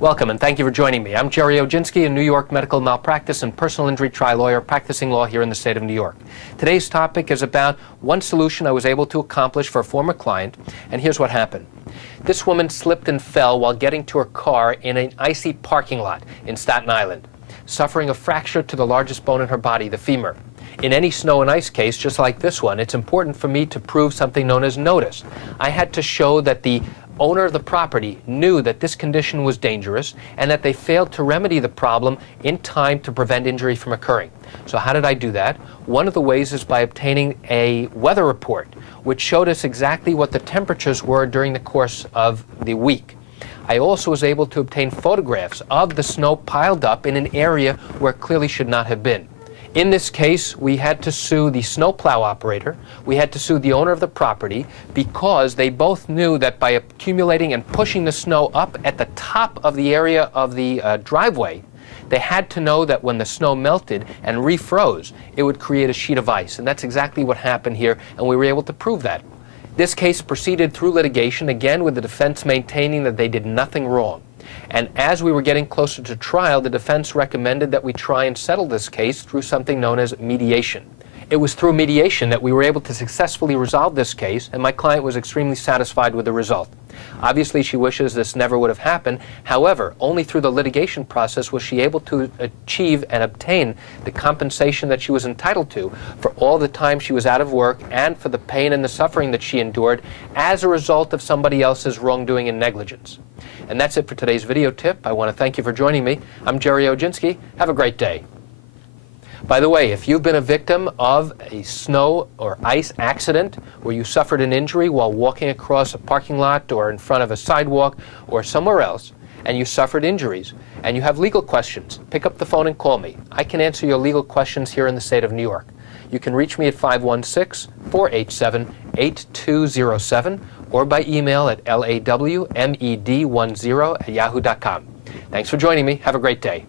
Welcome and thank you for joining me. I'm Gerry Oginski, a New York medical malpractice and personal injury trial lawyer practicing law here in the state of New York. Today's topic is about one solution I was able to accomplish for a former client, and here's what happened. This woman slipped and fell while getting to her car in an icy parking lot in Staten Island, suffering a fracture to the largest bone in her body, the femur. In any snow and ice case, just like this one, it's important for me to prove something known as notice. I had to show that the owner of the property knew that this condition was dangerous and that they failed to remedy the problem in time to prevent injury from occurring. So how did I do that? One of the ways is by obtaining a weather report, which showed us exactly what the temperatures were during the course of the week. I also was able to obtain photographs of the snow piled up in an area where it clearly should not have been. In this case, we had to sue the snowplow operator, we had to sue the owner of the property, because they both knew that by accumulating and pushing the snow up at the top of the area of the driveway, they had to know that when the snow melted and refroze, it would create a sheet of ice. And that's exactly what happened here, and we were able to prove that. This case proceeded through litigation, again with the defense maintaining that they did nothing wrong. And as we were getting closer to trial, the defense recommended that we try and settle this case through something known as mediation. It was through mediation that we were able to successfully resolve this case, and my client was extremely satisfied with the result. Obviously, she wishes this never would have happened. However, only through the litigation process was she able to achieve and obtain the compensation that she was entitled to for all the time she was out of work and for the pain and the suffering that she endured as a result of somebody else's wrongdoing and negligence. And that's it for today's video tip. I want to thank you for joining me. I'm Gerry Oginski. Have a great day. By the way, if you've been a victim of a snow or ice accident where you suffered an injury while walking across a parking lot or in front of a sidewalk or somewhere else, and you suffered injuries, and you have legal questions, pick up the phone and call me. I can answer your legal questions here in the state of New York. You can reach me at 516-487-8207 or by email at lawmed10@yahoo.com. Thanks for joining me. Have a great day.